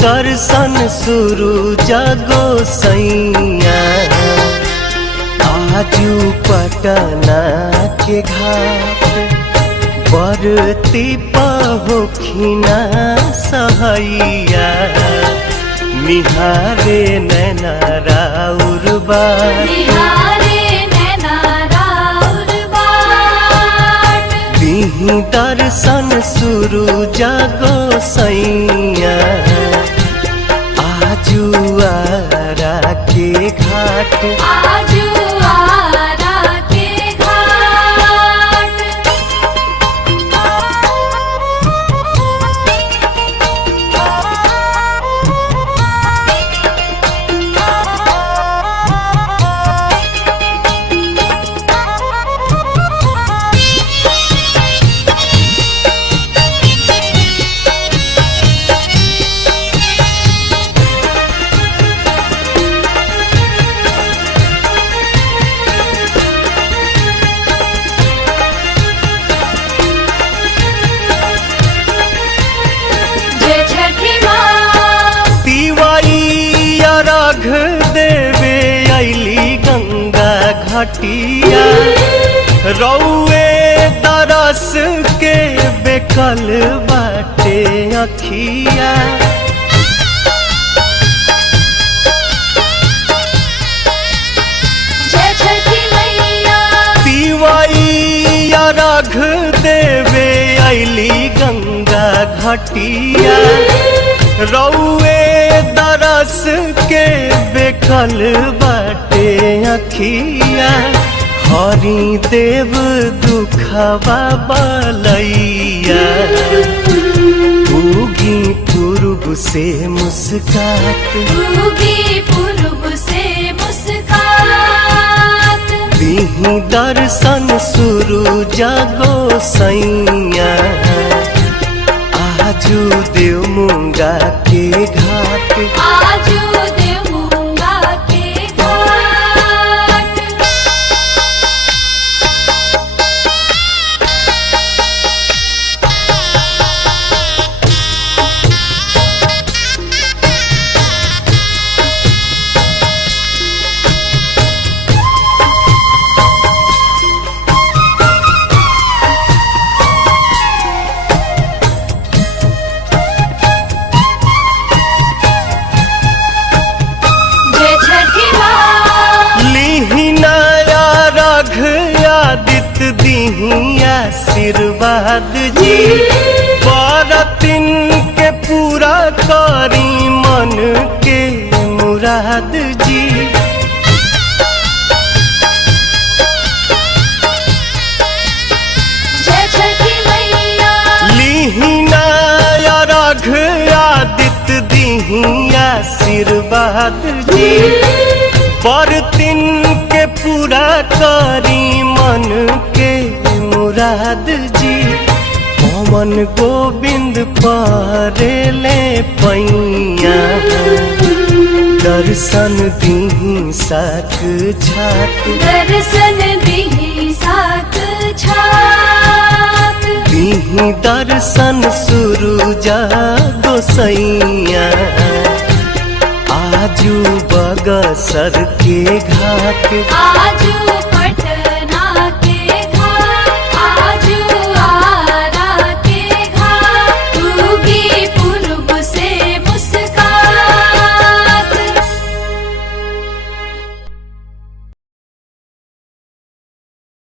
दर्शन शुरू जागो सैया आजू पटना के घाट बरती पहोखिना सहैया निहारे नैना राउर बाट दीही दर्शन शुरू जागो सैया आजू आरा के घाट देवे अली गंगा घाटिया रौए तरस के बेकल बाटे अखिया पीवाइया रघ देवे अली गंगा घाटिया रौए दरस के बेकल बाटे अखिया हरि देव दुखवा बलैया उगी पूर्व से मुस्कात दीही दर्शन शुरू जागो सैया आजू देव मुंगा के घाट आदित्य दीही आशीर्वाद जी बरतिन के पूरा करी मन के मुराद जी लीहिना रघ आदित्य दीही आशीर्वाद जी बरतिन के पूरा करी मन के मुराद जी पवन गोविंद परेले पैया दर्शन दीही साक छात दीही दर्शन शुरू जागो सैया आजू बगसर के घाट